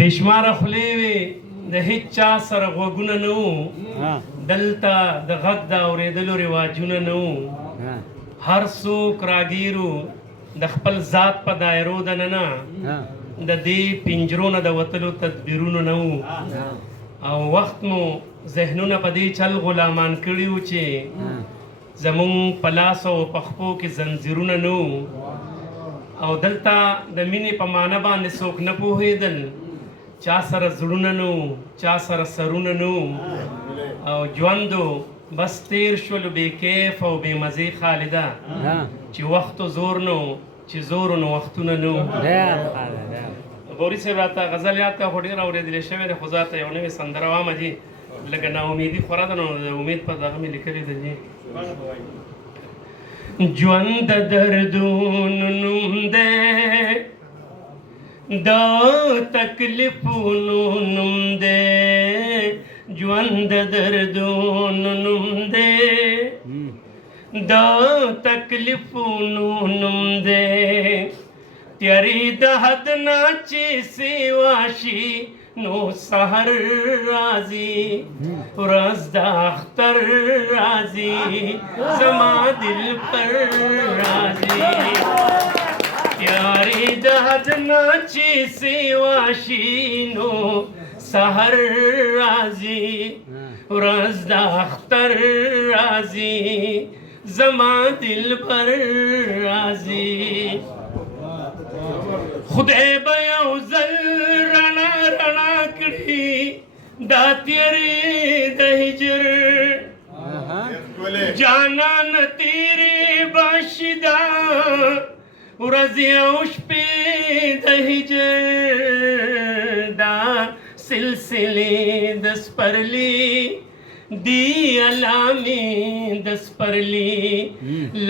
بشمار خولې وې د هیڅ چا سره غوږونه نه وو دلته د غږ د اورېدلو رواجونه نه وو هر څوک راګیرو د خپل ذات په دایرو دننه د دې پنجرو نه د وتلو تدبیرونه نه وو او وخت مو ذهنونه په دې چل غلامان کړي وو چې زمونږ په لاس او په خپو کې زنځیرونه نه وو او دلته د مینې په معنی باندې څوک نه پوهېدل چا سره زړونه نه وو چا سره سرونه نه وو او ژوندو بس تیر شولو بې کیف او بې مزې خالده چې وختو زور نه وو چې زورو نو وختونه نه وو غوري صاحب راته غزل یاد کړه خو ډېره اورېدلې شوې ده خو ځاته یو نوې سندره وامه جي لکه ناامیدي خوره ده نو د امید په دغه مې لیکلې ده جي ژوند د دردونو نوم دی د تکلیفونو نوم دی ژوند د دردونو نوم دی د تکلیفونو نوم دی تیاری د حد نه چې سیوا شي نو سحر راځي ورځ د اختر راځي زما دل پر راځي تیاری د حد نه چې سیوا شي نو سحر راځي ورځ د اختر راځي زما دل پر راځي خدای به یو ځل رڼا رڼا کړي دا تیرې د هجر جانان تیرې باشي دا ورځې او شپې د هجر دا سلسلې د سپرلي دی علامې د سپرلي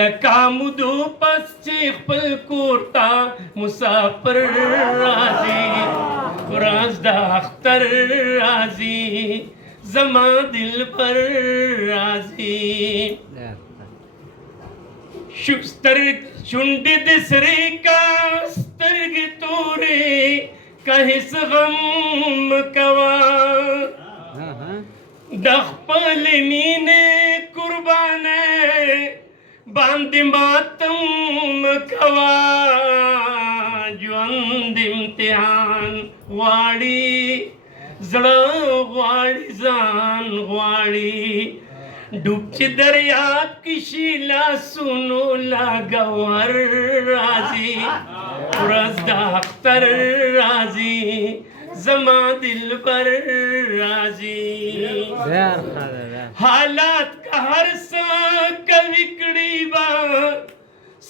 لکامدو پس چې خپل کور ته مسافر راځي ورځ د اختر راځي زما دل پر راځي شونډې د سرې کا سترګې تورې که هېڅ غم مه کوه د خپل مینې قربانۍ باندې ماتم مه کوه ژوند امتحان غواړي زړه غواړي ځان غواړي ډوب چې دریاب کې شي لاسونو لا ګوهر راځي ورځ د اختر راځي زما دل پر راځي حالات که هر څه کوي کړي به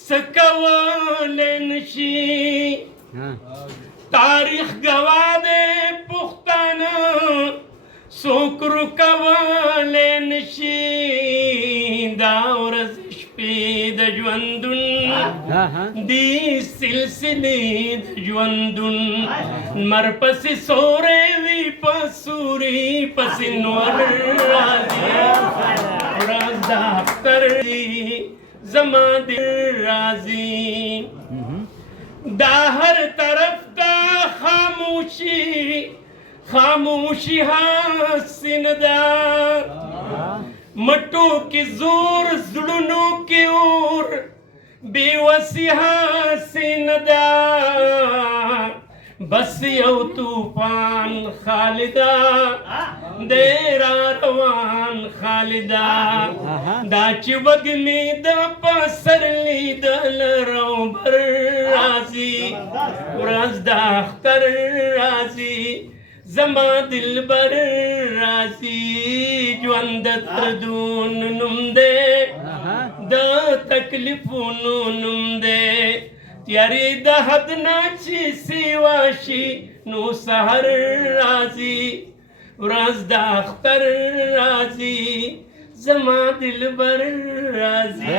څه کولی نشي تاریخ ګواه دی پښتانه څوک رکولی نشي دا ورځ شپې د ژوندون دی سلسلې د ژوندون لمر پسې سوری وي په سوري پسې نور راځي ورځ د اختر زما دل راځي دا هر طرف ته خاموشي خاموشي حسین ده مټو کې زور زړونو کې اور بې وسي حسین ده بس یو طوفان خالده دی را روان خالده دا چې وږمې د پسرلي د لروبر راځي ورځ د اختر راځي زما دلبر راځي ژوند د دردونو نوم دی د تکلیفونو نوم دی تیارې د حد نه چې سیوا شي نو سحر راځي ورځ د اختر راځي زما دلبر راځي